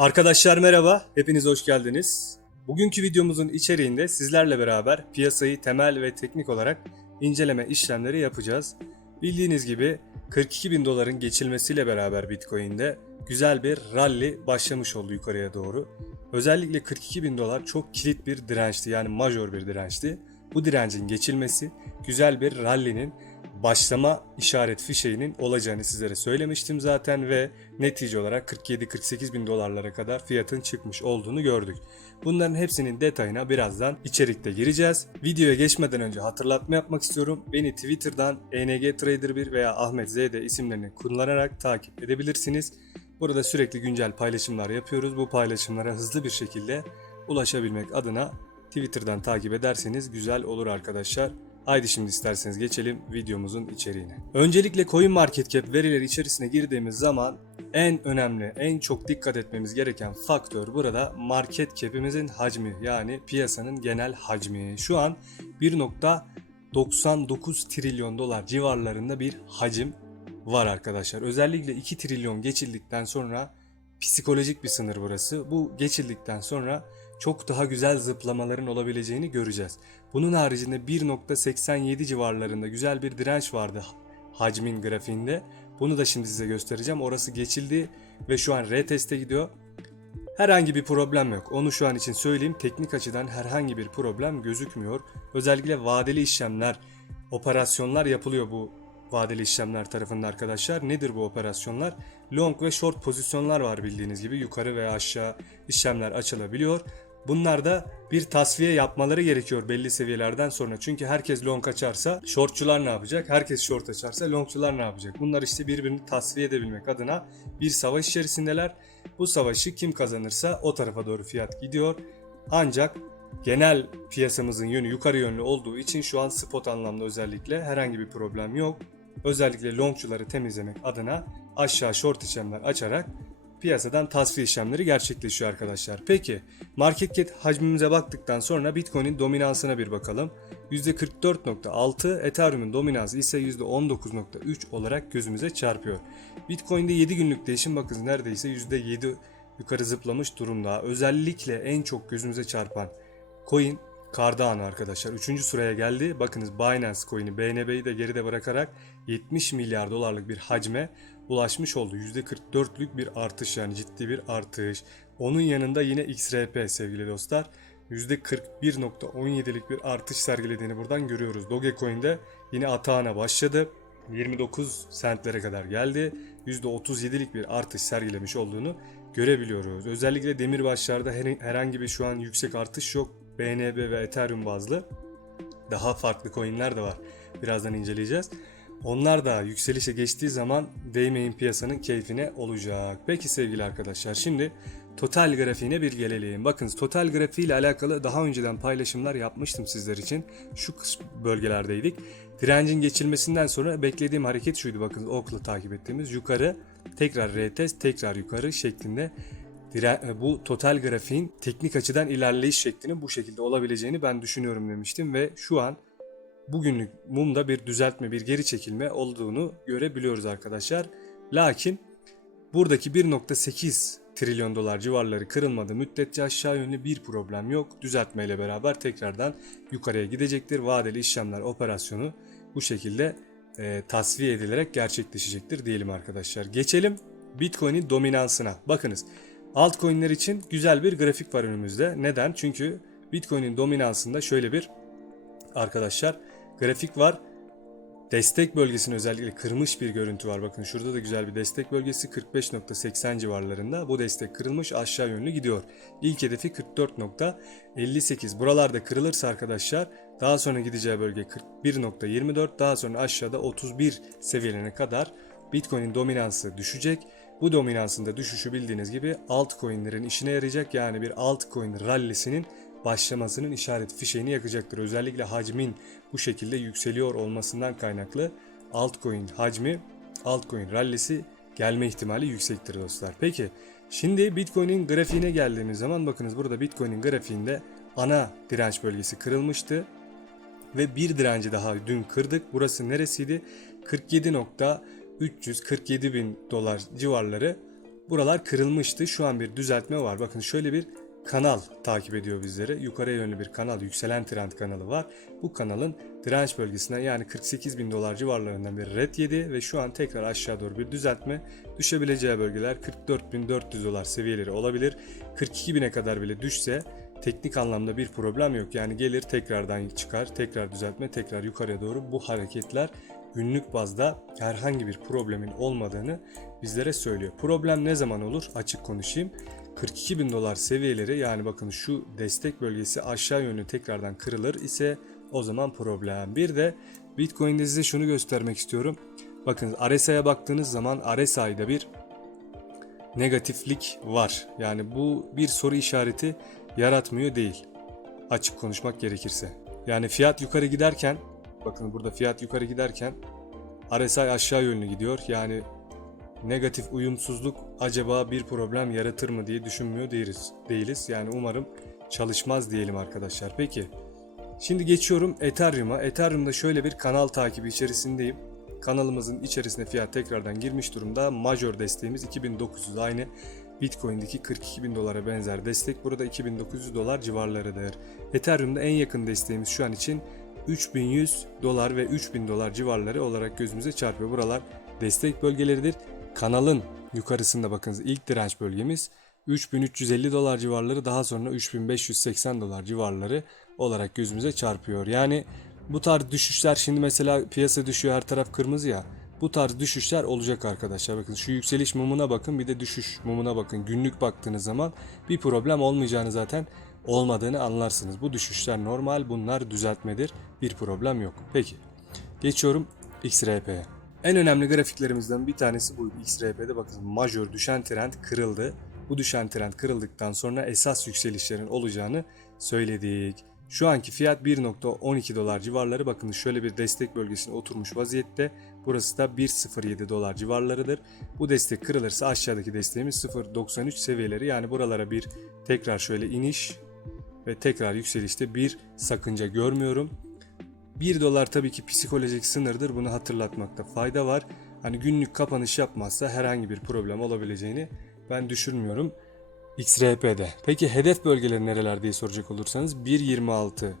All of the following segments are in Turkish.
Arkadaşlar merhaba, hepiniz hoş geldiniz. Bugünkü videomuzun içeriğinde sizlerle beraber piyasayı temel ve teknik olarak inceleme işlemleri yapacağız. Bildiğiniz gibi 42 bin doların geçilmesiyle beraber Bitcoin'de güzel bir rally başlamış oldu yukarıya doğru. Özellikle 42 bin dolar çok kilit bir dirençti yani majör bir dirençti. Bu direncin geçilmesi güzel bir rally'nin başlama işaret fişeğinin olacağını sizlere söylemiştim zaten ve netice olarak 47-48 bin dolarlara kadar fiyatın çıkmış olduğunu gördük. Bunların hepsinin detayına birazdan içerikte gireceğiz. Videoya geçmeden önce hatırlatma yapmak istiyorum. Beni Twitter'dan ENG Trader 1 veya Ahmet ZD isimlerini kullanarak takip edebilirsiniz. Burada sürekli güncel paylaşımlar yapıyoruz. Bu paylaşımlara hızlı bir şekilde ulaşabilmek adına Twitter'dan takip ederseniz güzel olur arkadaşlar. Haydi şimdi isterseniz geçelim videomuzun içeriğine. Öncelikle CoinMarketCap verileri içerisine girdiğimiz zaman en önemli, en çok dikkat etmemiz gereken faktör burada market cap'imizin hacmi yani piyasanın genel hacmi. Şu an 1.99 trilyon dolar civarlarında bir hacim var arkadaşlar. Özellikle 2 trilyon geçildikten sonra psikolojik bir sınır burası. Bu geçildikten sonra çok daha güzel zıplamaların olabileceğini göreceğiz. Bunun haricinde 1.87 civarlarında güzel bir direnç vardı hacmin grafiğinde. Bunu da şimdi size göstereceğim. Orası geçildi ve şu an reteste gidiyor. Herhangi bir problem yok. Onu şu an için söyleyeyim. Teknik açıdan herhangi bir problem gözükmüyor. Özellikle vadeli işlemler, operasyonlar yapılıyor bu vadeli işlemler tarafından arkadaşlar. Nedir bu operasyonlar? Long ve short pozisyonlar var bildiğiniz gibi. Yukarı veya aşağı işlemler açılabiliyor. Bunlarda bir tasfiye yapmaları gerekiyor belli seviyelerden sonra. Çünkü herkes long açarsa shortçular ne yapacak? Herkes short açarsa longçular ne yapacak? Bunlar işte birbirini tasfiye edebilmek adına bir savaş içerisindeler. Bu savaşı kim kazanırsa o tarafa doğru fiyat gidiyor. Ancak genel piyasamızın yönü yukarı yönlü olduğu için şu an spot anlamda özellikle herhangi bir problem yok. Özellikle longçuları temizlemek adına aşağı short işlemler açarak piyasadan tasfiye işlemleri gerçekleşiyor arkadaşlar. Peki market cap hacmimize baktıktan sonra Bitcoin'in dominansına bir bakalım. %44.6, Ethereum'un dominansı ise %19.3 olarak gözümüze çarpıyor. Bitcoin'de 7 günlük değişim bakın neredeyse %7 yukarı zıplamış durumda. Özellikle en çok gözümüze çarpan coin Cardano arkadaşlar. 3. sıraya geldi. Bakınız Binance coin'i BNB'yi de geride bırakarak 70 milyar dolarlık bir hacme ulaşmış oldu. %44'lük bir artış yani ciddi bir artış. Onun yanında yine XRP sevgili dostlar. %41.17'lik bir artış sergilediğini buradan görüyoruz. Dogecoin'de yine atağına başladı. 29 sentlere kadar geldi. %37'lik bir artış sergilemiş olduğunu görebiliyoruz. Özellikle demirbaşlarda herhangi bir şu an yüksek artış yok. BNB ve Ethereum bazlı. Daha farklı coinler de var. Birazdan inceleyeceğiz. Onlar da yükselişe geçtiği zaman değmeyin piyasanın keyfine olacak. Peki sevgili arkadaşlar şimdi total grafiğine bir gelelim. Bakın total grafiği ile alakalı daha önceden paylaşımlar yapmıştım sizler için. Şu bölgelerdeydik. Direncin geçilmesinden sonra beklediğim hareket şuydu. Bakın okla takip ettiğimiz yukarı tekrar retest tekrar yukarı şeklinde bu total grafiğin teknik açıdan ilerleyiş şeklinin bu şekilde olabileceğini ben düşünüyorum demiştim ve şu an bugünlük mumda bir düzeltme, bir geri çekilme olduğunu görebiliyoruz arkadaşlar. Lakin buradaki 1.8 trilyon dolar civarları kırılmadı müddetçe aşağı yönlü bir problem yok. Düzeltmeyle beraber tekrardan yukarıya gidecektir. Vadeli işlemler operasyonu bu şekilde e, tasfiye edilerek gerçekleşecektir diyelim arkadaşlar. Geçelim Bitcoin'in dominansına. Bakınız altcoin'ler için güzel bir grafik var önümüzde. Neden? Çünkü Bitcoin'in dominansında şöyle bir arkadaşlar grafik var. Destek bölgesini özellikle kırmış bir görüntü var. Bakın şurada da güzel bir destek bölgesi 45.80 civarlarında. Bu destek kırılmış aşağı yönlü gidiyor. İlk hedefi 44.58. Buralarda kırılırsa arkadaşlar daha sonra gideceği bölge 41.24 daha sonra aşağıda 31 seviyelerine kadar Bitcoin'in dominansı düşecek. Bu dominansın da düşüşü bildiğiniz gibi altcoin'lerin işine yarayacak. Yani bir altcoin rallisinin başlamasının işaret fişeğini yakacaktır. Özellikle hacmin bu şekilde yükseliyor olmasından kaynaklı altcoin hacmi, altcoin rallisi gelme ihtimali yüksektir dostlar. Peki şimdi Bitcoin'in grafiğine geldiğimiz zaman bakınız burada Bitcoin'in grafiğinde ana direnç bölgesi kırılmıştı. Ve bir direnci daha dün kırdık. Burası neresiydi? 47.347 bin dolar civarları buralar kırılmıştı. Şu an bir düzeltme var. Bakın şöyle bir kanal takip ediyor bizleri. Yukarıya yönlü bir kanal, yükselen trend kanalı var. Bu kanalın direnç bölgesinden yani 48 bin dolar civarlarından bir red yedi ve şu an tekrar aşağı doğru bir düzeltme. Düşebileceği bölgeler 44.400 dolar seviyeleri olabilir. 42 bine kadar bile düşse teknik anlamda bir problem yok. Yani gelir tekrardan çıkar, tekrar düzeltme, tekrar yukarıya doğru bu hareketler günlük bazda herhangi bir problemin olmadığını bizlere söylüyor. Problem ne zaman olur? Açık konuşayım. 42 bin dolar seviyeleri yani bakın şu destek bölgesi aşağı yönlü tekrardan kırılır ise o zaman problem. Bir de Bitcoin'de size şunu göstermek istiyorum. Bakın RSI'ye baktığınız zaman RSI'da bir negatiflik var. Yani bu bir soru işareti yaratmıyor değil. Açık konuşmak gerekirse. Yani fiyat yukarı giderken bakın burada fiyat yukarı giderken RSI aşağı yönlü gidiyor. Yani negatif uyumsuzluk acaba bir problem yaratır mı diye düşünmüyor değiliz. değiliz. Yani umarım çalışmaz diyelim arkadaşlar. Peki şimdi geçiyorum Ethereum'a. Ethereum'da şöyle bir kanal takibi içerisindeyim. Kanalımızın içerisine fiyat tekrardan girmiş durumda. Major desteğimiz 2900 aynı Bitcoin'deki 42 bin dolara benzer destek burada 2900 dolar civarlarıdır. Ethereum'da en yakın desteğimiz şu an için 3100 dolar ve 3000 dolar civarları olarak gözümüze çarpıyor. Buralar destek bölgeleridir. Kanalın yukarısında bakınız ilk direnç bölgemiz 3350 dolar civarları daha sonra 3580 dolar civarları olarak gözümüze çarpıyor. Yani bu tarz düşüşler şimdi mesela piyasa düşüyor her taraf kırmızı ya. Bu tarz düşüşler olacak arkadaşlar. Bakın şu yükseliş mumuna bakın bir de düşüş mumuna bakın. Günlük baktığınız zaman bir problem olmayacağını zaten olmadığını anlarsınız. Bu düşüşler normal bunlar düzeltmedir. Bir problem yok. Peki geçiyorum XRP'ye. En önemli grafiklerimizden bir tanesi buydu. XRP'de bakın majör düşen trend kırıldı. Bu düşen trend kırıldıktan sonra esas yükselişlerin olacağını söyledik. Şu anki fiyat 1.12 dolar civarları. Bakın şöyle bir destek bölgesine oturmuş vaziyette. Burası da 1.07 dolar civarlarıdır. Bu destek kırılırsa aşağıdaki desteğimiz 0.93 seviyeleri. Yani buralara bir tekrar şöyle iniş ve tekrar yükselişte bir sakınca görmüyorum. 1 dolar tabii ki psikolojik sınırdır. Bunu hatırlatmakta fayda var. Hani günlük kapanış yapmazsa herhangi bir problem olabileceğini ben düşünmüyorum. XRP'de. Peki hedef bölgeleri nereler diye soracak olursanız 1.26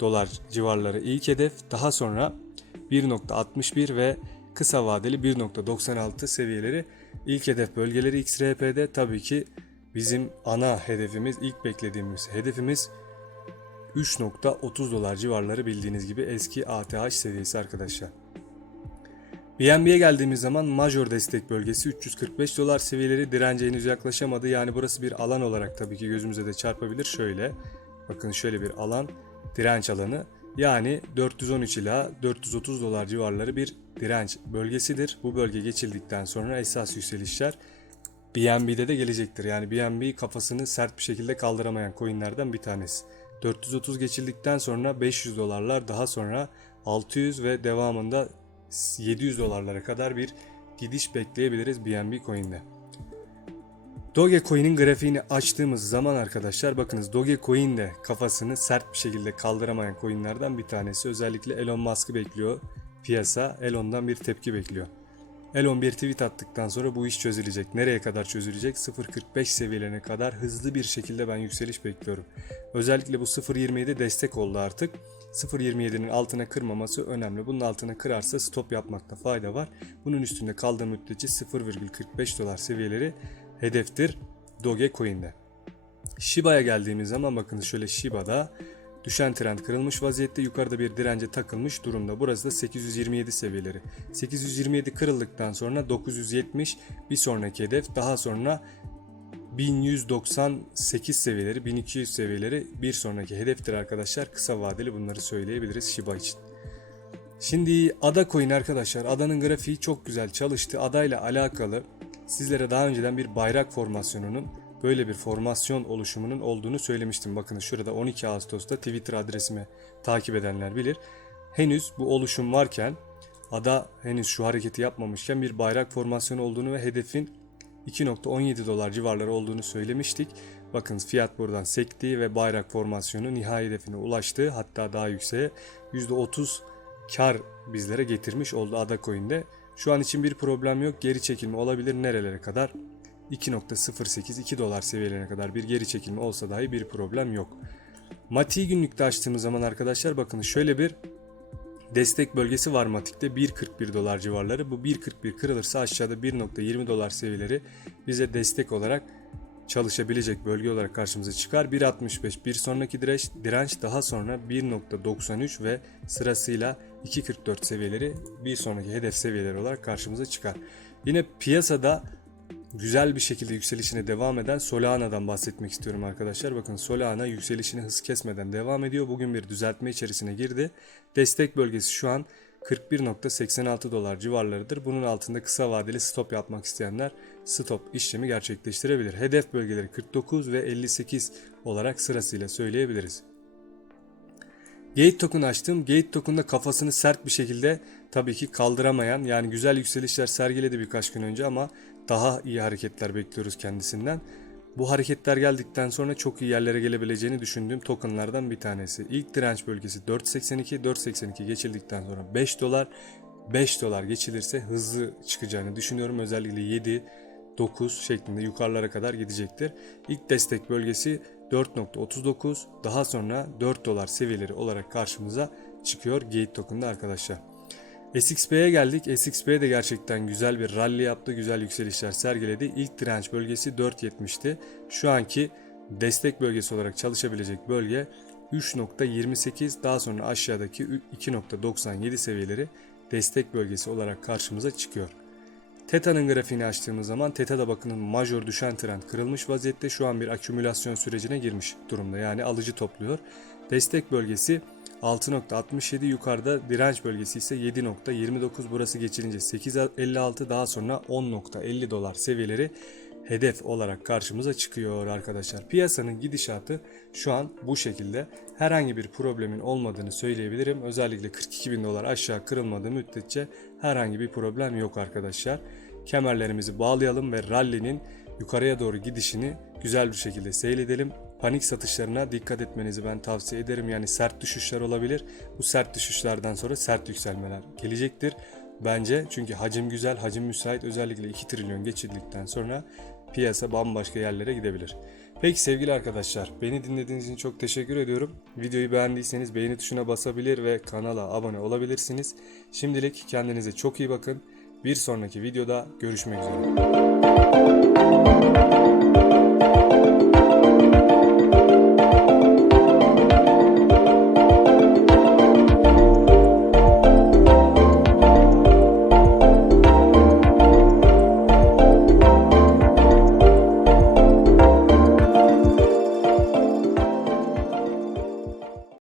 dolar civarları ilk hedef. Daha sonra 1.61 ve kısa vadeli 1.96 seviyeleri ilk hedef bölgeleri XRP'de tabii ki bizim ana hedefimiz ilk beklediğimiz hedefimiz 3.30 dolar civarları bildiğiniz gibi eski ATH seviyesi arkadaşlar. BNB'ye geldiğimiz zaman major destek bölgesi 345 dolar seviyeleri dirence henüz yaklaşamadı. Yani burası bir alan olarak tabii ki gözümüze de çarpabilir. Şöyle bakın şöyle bir alan direnç alanı. Yani 413 ila 430 dolar civarları bir direnç bölgesidir. Bu bölge geçildikten sonra esas yükselişler BNB'de de gelecektir. Yani BNB kafasını sert bir şekilde kaldıramayan coinlerden bir tanesi. 430 geçildikten sonra 500 dolarlar daha sonra 600 ve devamında 700 dolarlara kadar bir gidiş bekleyebiliriz BNB coin'de. Dogecoin'in grafiğini açtığımız zaman arkadaşlar bakınız Dogecoin de kafasını sert bir şekilde kaldıramayan coinlerden bir tanesi. Özellikle Elon Musk'ı bekliyor piyasa. Elon'dan bir tepki bekliyor. Elon bir tweet attıktan sonra bu iş çözülecek. Nereye kadar çözülecek? 0.45 seviyelerine kadar hızlı bir şekilde ben yükseliş bekliyorum. Özellikle bu 0.27 destek oldu artık. 0.27'nin altına kırmaması önemli. Bunun altına kırarsa stop yapmakta fayda var. Bunun üstünde kaldığı müddetçe 0.45 dolar seviyeleri hedeftir Dogecoin'de. Shiba'ya geldiğimiz zaman bakın şöyle Shiba'da Düşen trend kırılmış vaziyette yukarıda bir dirence takılmış durumda. Burası da 827 seviyeleri. 827 kırıldıktan sonra 970 bir sonraki hedef. Daha sonra 1198 seviyeleri, 1200 seviyeleri bir sonraki hedeftir arkadaşlar. Kısa vadeli bunları söyleyebiliriz Shiba için. Şimdi Ada Coin arkadaşlar. Ada'nın grafiği çok güzel çalıştı. Ada ile alakalı sizlere daha önceden bir bayrak formasyonunun böyle bir formasyon oluşumunun olduğunu söylemiştim. Bakın şurada 12 Ağustos'ta Twitter adresimi takip edenler bilir. Henüz bu oluşum varken ada henüz şu hareketi yapmamışken bir bayrak formasyonu olduğunu ve hedefin 2.17 dolar civarları olduğunu söylemiştik. Bakın fiyat buradan sekti ve bayrak formasyonu nihai hedefine ulaştı. Hatta daha yükseğe %30 kar bizlere getirmiş oldu Ada Coin'de. Şu an için bir problem yok. Geri çekilme olabilir nerelere kadar? 2.08 2 dolar seviyelerine kadar bir geri çekilme olsa dahi bir problem yok. Mati günlükte açtığımız zaman arkadaşlar bakın şöyle bir destek bölgesi var Matik'te 1.41 dolar civarları. Bu 1.41 kırılırsa aşağıda 1.20 dolar seviyeleri bize destek olarak çalışabilecek bölge olarak karşımıza çıkar. 1.65 bir sonraki direnç, direnç daha sonra 1.93 ve sırasıyla 2.44 seviyeleri bir sonraki hedef seviyeleri olarak karşımıza çıkar. Yine piyasada güzel bir şekilde yükselişine devam eden Solana'dan bahsetmek istiyorum arkadaşlar. Bakın Solana yükselişini hız kesmeden devam ediyor. Bugün bir düzeltme içerisine girdi. Destek bölgesi şu an 41.86 dolar civarlarıdır. Bunun altında kısa vadeli stop yapmak isteyenler stop işlemi gerçekleştirebilir. Hedef bölgeleri 49 ve 58 olarak sırasıyla söyleyebiliriz. Gate token açtım. Gate token'da kafasını sert bir şekilde tabii ki kaldıramayan yani güzel yükselişler sergiledi birkaç gün önce ama daha iyi hareketler bekliyoruz kendisinden. Bu hareketler geldikten sonra çok iyi yerlere gelebileceğini düşündüğüm tokenlardan bir tanesi. İlk direnç bölgesi 4.82, 4.82 geçildikten sonra 5 dolar, 5 dolar geçilirse hızlı çıkacağını düşünüyorum. Özellikle 7, 9 şeklinde yukarılara kadar gidecektir. İlk destek bölgesi 4.39 daha sonra 4 dolar seviyeleri olarak karşımıza çıkıyor Gate token'da arkadaşlar. SXP'ye geldik. SXP de gerçekten güzel bir rally yaptı. Güzel yükselişler sergiledi. İlk direnç bölgesi 4.70'ti. Şu anki destek bölgesi olarak çalışabilecek bölge 3.28 daha sonra aşağıdaki 2.97 seviyeleri destek bölgesi olarak karşımıza çıkıyor. Teta'nın grafiğini açtığımız zaman Teta'da bakının majör düşen trend kırılmış vaziyette şu an bir akümülasyon sürecine girmiş durumda. Yani alıcı topluyor. Destek bölgesi 6.67 yukarıda direnç bölgesi ise 7.29 burası geçilince 8.56 daha sonra 10.50 dolar seviyeleri hedef olarak karşımıza çıkıyor arkadaşlar. Piyasanın gidişatı şu an bu şekilde. Herhangi bir problemin olmadığını söyleyebilirim. Özellikle 42 bin dolar aşağı kırılmadığı müddetçe herhangi bir problem yok arkadaşlar. Kemerlerimizi bağlayalım ve rally'nin yukarıya doğru gidişini güzel bir şekilde seyredelim. Panik satışlarına dikkat etmenizi ben tavsiye ederim. Yani sert düşüşler olabilir. Bu sert düşüşlerden sonra sert yükselmeler gelecektir. Bence çünkü hacim güzel, hacim müsait. Özellikle 2 trilyon geçirdikten sonra piyasa bambaşka yerlere gidebilir. Peki sevgili arkadaşlar, beni dinlediğiniz için çok teşekkür ediyorum. Videoyu beğendiyseniz beğeni tuşuna basabilir ve kanala abone olabilirsiniz. Şimdilik kendinize çok iyi bakın. Bir sonraki videoda görüşmek üzere. thank you